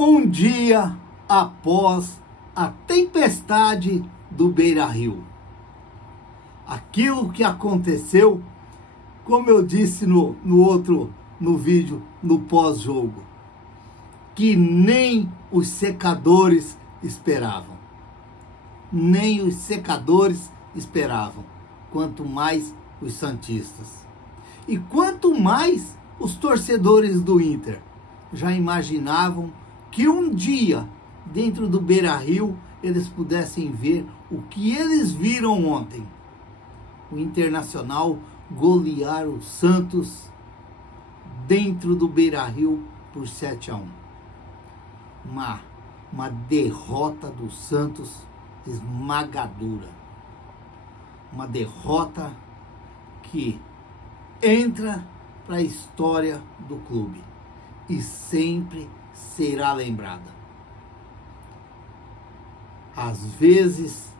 Um dia após a tempestade do Beira-Rio. Aquilo que aconteceu, como eu disse no vídeo, no pós-jogo, que nem os secadores esperavam. Nem os secadores esperavam, quanto mais os santistas. E quanto mais os torcedores do Inter já imaginavam que um dia, dentro do Beira-Rio, eles pudessem ver o que eles viram ontem. O Internacional golear o Santos dentro do Beira-Rio por 7-1. Uma derrota do Santos esmagadora. Uma derrota que entra para a história do clube e sempre será lembrada. Às vezes,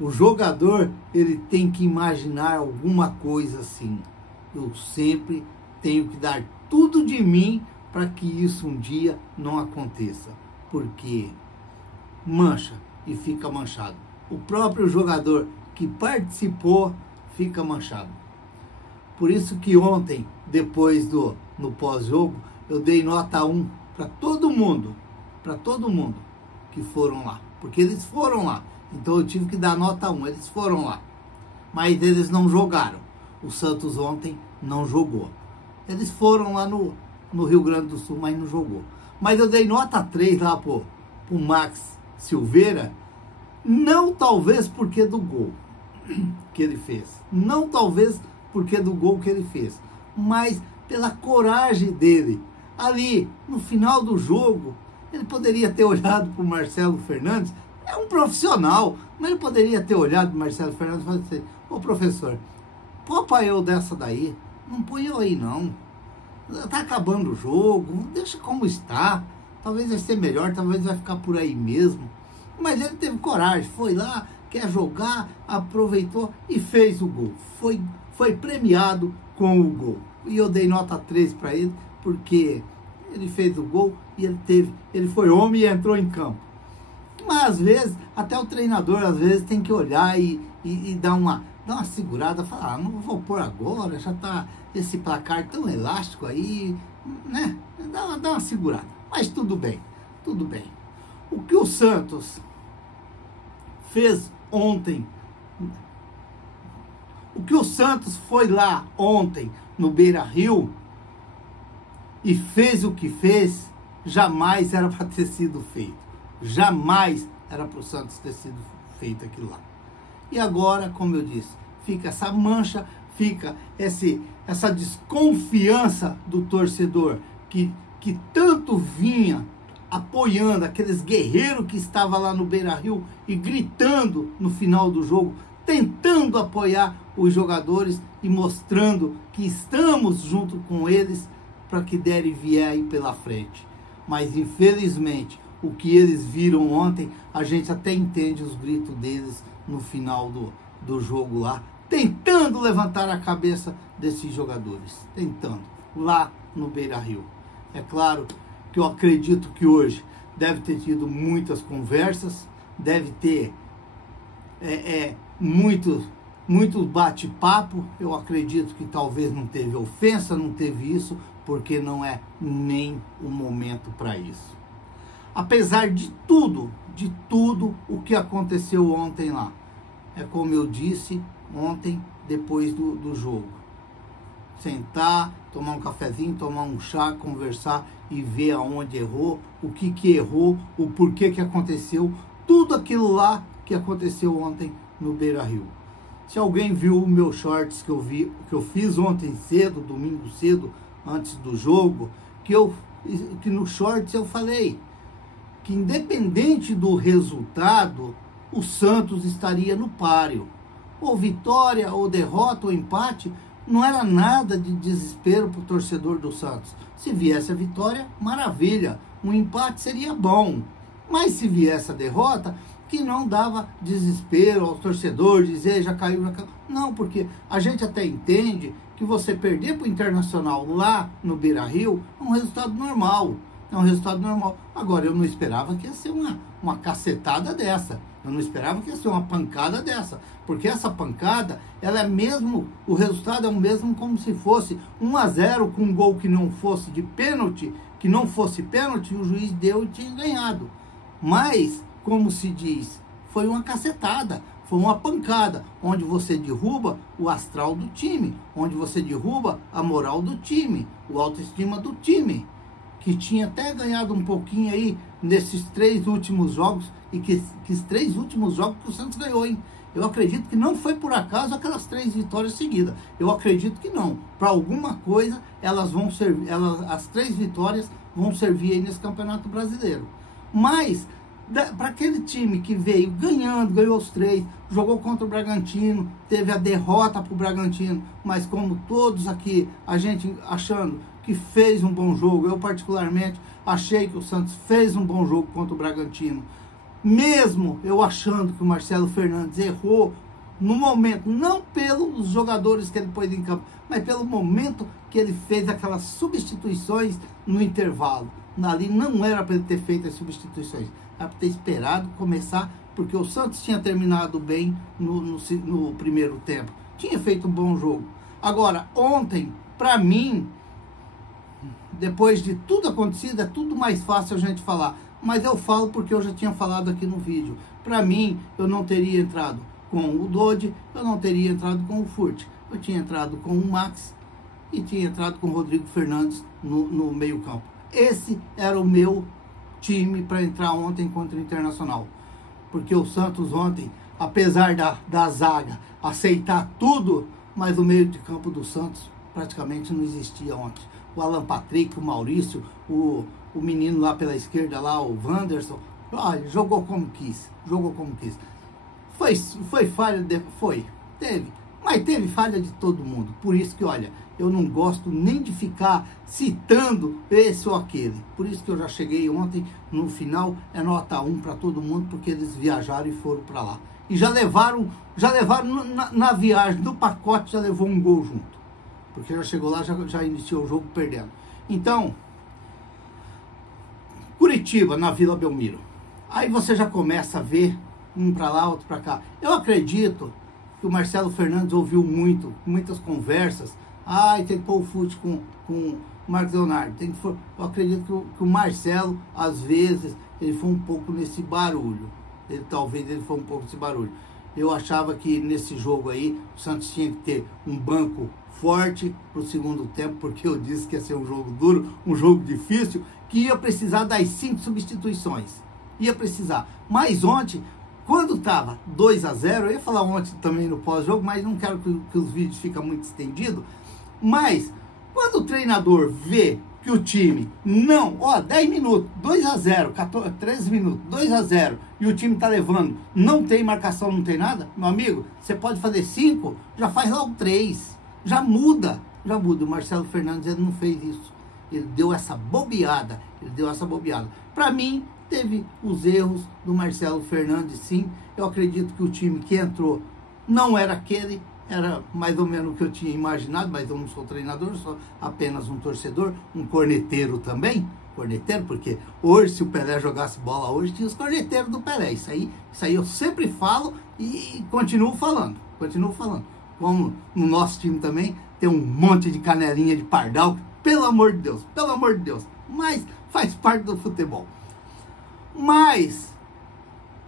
o jogador ele tem que imaginar alguma coisa assim. Eu sempre tenho que dar tudo de mim para que isso um dia não aconteça, porque mancha e fica manchado. O próprio jogador que participou fica manchado. Por isso que ontem, depois no pós-jogo, eu dei nota 1 para todo mundo que foram lá, porque eles foram lá. Então eu tive que dar nota 1, eles foram lá. Mas eles não jogaram. O Santos ontem não jogou. Eles foram lá no Rio Grande do Sul, mas não jogou. Mas eu dei nota 3 lá pro Max Silveira, não talvez porque do gol que ele fez. Não talvez porque do gol que ele fez. Mas pela coragem dele. Ali, no final do jogo, ele poderia ter olhado pro Marcelo Fernandes. É um profissional, mas ele poderia ter olhado pro Marcelo Fernandes e falado assim: ô professor, poupa eu dessa daí, não põe eu aí não. Tá acabando o jogo, deixa como está. Talvez vai ser melhor, talvez vai ficar por aí mesmo. Mas ele teve coragem, foi lá, quer jogar, aproveitou e fez o gol. Foi premiado com o gol. E eu dei nota 3 para ele, porque ele fez o gol e ele foi homem e entrou em campo. Mas às vezes, até o treinador às vezes tem que olhar e dar uma segurada, falar: não vou pôr agora, já tá esse placar tão elástico aí, né? Dá uma segurada. Mas tudo bem. O que o Santos fez ontem, o que o Santos foi lá ontem no Beira-Rio e fez o que fez, jamais era para ter sido feito. Jamais era para o Santos ter sido feito aquilo lá. E agora, como eu disse, fica essa mancha, fica essa desconfiança do torcedor que tanto vinha apoiando aqueles guerreiros que estavam lá no Beira-Rio e gritando no final do jogo, tentando apoiar os jogadores e mostrando que estamos junto com eles para que der e vier aí pela frente. Mas infelizmente, o que eles viram ontem, a gente até entende os gritos deles no final do jogo lá, tentando levantar a cabeça desses jogadores, tentando, lá no Beira-Rio. É claro que eu acredito que hoje deve ter tido muitas conversas, deve ter muito bate-papo. Eu acredito que talvez não teve ofensa, não teve isso, porque não é nem o momento para isso. Apesar de tudo o que aconteceu ontem lá, é como eu disse ontem, depois do jogo. Sentar, tomar um cafezinho, tomar um chá, conversar e ver aonde errou, o que errou, o porquê que aconteceu, tudo aquilo lá que aconteceu ontem no Beira-Rio. Se alguém viu o meu shorts que eu fiz ontem cedo, domingo cedo, antes do jogo, que no shorts eu falei que independente do resultado, o Santos estaria no páreo. Ou vitória, ou derrota, ou empate, não era nada de desespero para o torcedor do Santos. Se viesse a vitória, maravilha, um empate seria bom. Mas se viesse a derrota, que não dava desespero ao torcedor, dizer já caiu. Não, porque a gente até entende que você perder para o Internacional lá no Beira-Rio é um resultado normal. é um resultado normal. Agora, eu não esperava que ia ser uma cacetada dessa. Eu não esperava que ia ser uma pancada dessa. Porque essa pancada, ela é mesmo, o resultado é o mesmo como se fosse 1-0 com um gol que não fosse de pênalti, que não fosse pênalti, o juiz deu e tinha ganhado. Mas, como se diz, foi uma cacetada, foi uma pancada, onde você derruba o astral do time, onde você derruba a moral do time, o autoestima do time, que tinha até ganhado um pouquinho aí nesses 3 últimos jogos, e que os 3 últimos jogos que o Santos ganhou, hein? Eu acredito que não foi por acaso aquelas 3 vitórias seguidas. Eu acredito que não. Para alguma coisa, elas vão servir, as 3 vitórias vão servir aí nesse Campeonato Brasileiro. Mas, para aquele time que veio ganhando, ganhou os 3, jogou contra o Bragantino, teve a derrota para o Bragantino, mas como todos aqui, a gente achando que fez um bom jogo, eu particularmente achei que o Santos fez um bom jogo contra o Bragantino, mesmo eu achando que o Marcelo Fernandes errou no momento, não pelos jogadores que ele pôs em campo, mas pelo momento que ele fez aquelas substituições no intervalo. Ali não era para ele ter feito as substituições, era para ter esperado começar, porque o Santos tinha terminado bem no primeiro tempo, tinha feito um bom jogo. Agora, ontem, para mim, depois de tudo acontecido, é tudo mais fácil a gente falar. Mas eu falo porque eu já tinha falado aqui no vídeo. Para mim, eu não teria entrado com o Dodi, eu não teria entrado com o Furt. Eu tinha entrado com o Max e tinha entrado com o Rodrigo Fernandes no meio campo. Esse era o meu time para entrar ontem contra o Internacional. Porque o Santos ontem, apesar da zaga aceitar tudo, mas o meio de campo do Santos praticamente não existia ontem. O Alan Patrick, o Maurício, o menino lá pela esquerda, lá, o Wanderson, olha, jogou como quis, Foi falha, teve, mas teve falha de todo mundo. Por isso que, olha, eu não gosto nem de ficar citando esse ou aquele. Por isso que eu já cheguei ontem, no final, é nota 1 para todo mundo, porque eles viajaram e foram para lá. E já levaram na viagem, do pacote, já levou um gol junto. Porque já chegou lá, já iniciou o jogo perdendo. Então, Curitiba, na Vila Belmiro. Aí você já começa a ver um para lá, outro para cá. Eu acredito que o Marcelo Fernandes ouviu muitas conversas. Tem que pôr o Fute com o Marcos Leonardo. Eu acredito que o Marcelo, às vezes, ele foi um pouco nesse barulho. Talvez ele foi um pouco nesse barulho. Eu achava que nesse jogo aí, o Santos tinha que ter um banco forte para o segundo tempo, porque eu disse que ia ser um jogo duro, um jogo difícil, que ia precisar das 5 substituições. Ia precisar. Mas ontem, quando estava 2-0, eu ia falar ontem também no pós-jogo, mas não quero que os vídeos fiquem muito estendidos. Mas, quando o treinador vê que o time não, 10 minutos, 2-0, 13 minutos, 2-0, e o time tá levando, não tem marcação, não tem nada, meu amigo, você pode fazer 5, já faz logo 3, já muda. O Marcelo Fernandes, ele não fez isso, ele deu essa bobeada, Para mim, teve os erros do Marcelo Fernandes, sim. Eu acredito que o time que entrou não era aquele, era mais ou menos o que eu tinha imaginado, mas eu não sou treinador, sou apenas um torcedor, um corneteiro também. Corneteiro, porque hoje, se o Pelé jogasse bola hoje, tinha os corneteiros do Pelé. Isso aí eu sempre falo e continuo falando. Como no nosso time também tem um monte de canelinha de pardal, pelo amor de Deus. Mas faz parte do futebol. Mas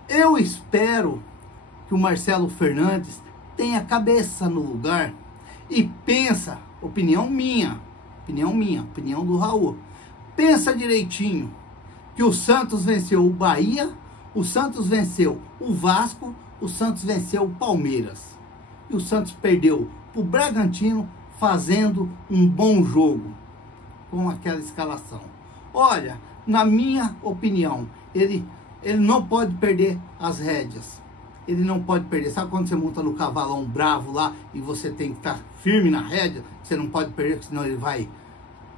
eu espero que o Marcelo Fernandes tenha a cabeça no lugar e pensa, opinião minha, opinião do Raul, pensa direitinho que o Santos venceu o Bahia, o Santos venceu o Vasco, o Santos venceu o Palmeiras e o Santos perdeu para o Bragantino fazendo um bom jogo com aquela escalação. Olha, na minha opinião, ele não pode perder as rédeas. Ele não pode perder. Sabe quando você monta no cavalão bravo lá e você tem que estar firme na rédea? Você não pode perder, senão ele vai.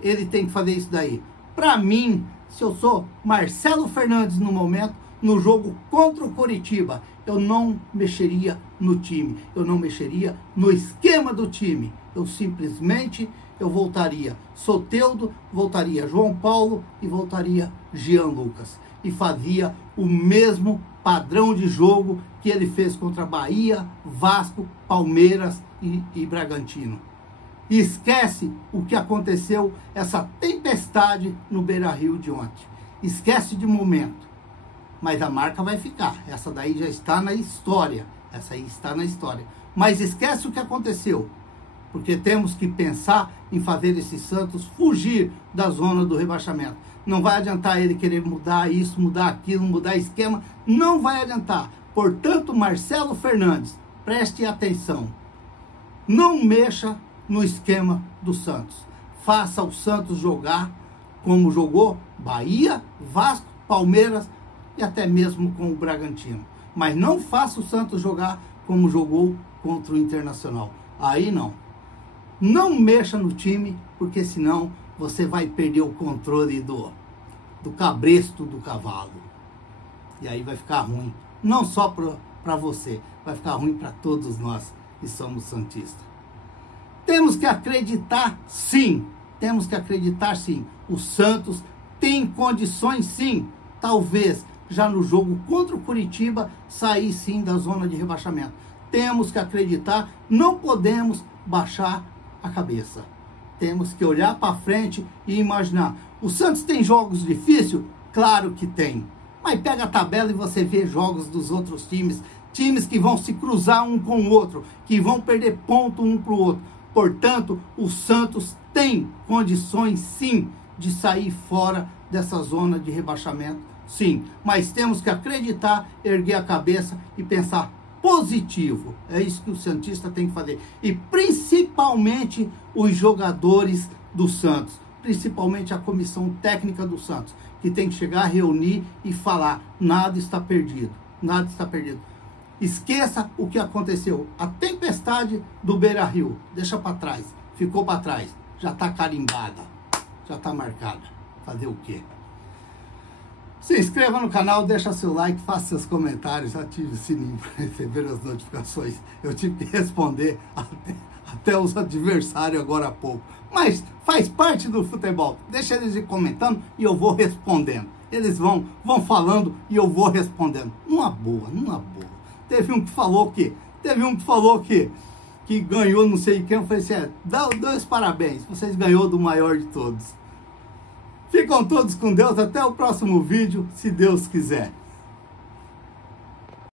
Ele tem que fazer isso daí. Para mim, se eu sou Marcelo Fernandes no momento, no jogo contra o Curitiba, eu não mexeria no time, eu não mexeria no esquema do time. Eu simplesmente voltaria Soteldo, voltaria João Paulo e voltaria Jean Lucas. E fazia o mesmo padrão de jogo que ele fez contra Bahia, Vasco, Palmeiras e Bragantino. E esquece o que aconteceu, essa tempestade no Beira-Rio de ontem. Esquece de momento. Mas a marca vai ficar. Essa daí já está na história. Essa aí está na história. Mas esquece o que aconteceu. Porque temos que pensar em fazer esse Santos fugir da zona do rebaixamento. Não vai adiantar ele querer mudar isso, mudar aquilo, mudar esquema. Não vai adiantar. Portanto, Marcelo Fernandes, preste atenção. Não mexa no esquema do Santos. Faça o Santos jogar como jogou Bahia, Vasco, Palmeiras e até mesmo com o Bragantino. Mas não faça o Santos jogar como jogou contra o Internacional. Aí não. Não mexa no time, porque senão você vai perder o controle do cabresto do cavalo. E aí vai ficar ruim. Não só para você, vai ficar ruim para todos nós que somos santistas. Temos que acreditar sim. Temos que acreditar sim. O Santos tem condições sim. Talvez já no jogo contra o Curitiba sair sim da zona de rebaixamento. Temos que acreditar. Não podemos baixar a cabeça. Temos que olhar para frente e imaginar. O Santos tem jogos difíceis? Claro que tem. Mas pega a tabela e você vê jogos dos outros times. Times que vão se cruzar um com o outro. Que vão perder ponto um para o outro. Portanto, o Santos tem condições, sim, de sair fora dessa zona de rebaixamento, sim. Mas temos que acreditar, erguer a cabeça e pensar positivo. É isso que o santista tem que fazer. E principalmente os jogadores do Santos, principalmente a comissão técnica do Santos, que tem que chegar, reunir e falar, nada está perdido, nada está perdido. Esqueça o que aconteceu. A tempestade do Beira-Rio. Deixa para trás. Ficou para trás. Já está carimbada. Já está marcada. Fazer o quê? Se inscreva no canal, deixa seu like, faça seus comentários, ative o sininho para receber as notificações. Eu tive que responder até os adversários agora há pouco. Mas faz parte do futebol. Deixa eles ir comentando e eu vou respondendo. Eles vão falando e eu vou respondendo. Numa boa, numa boa. Teve um que falou que ganhou não sei quem. Eu falei assim, dá dois parabéns, vocês ganhou do maior de todos. Ficam todos com Deus, até o próximo vídeo, se Deus quiser.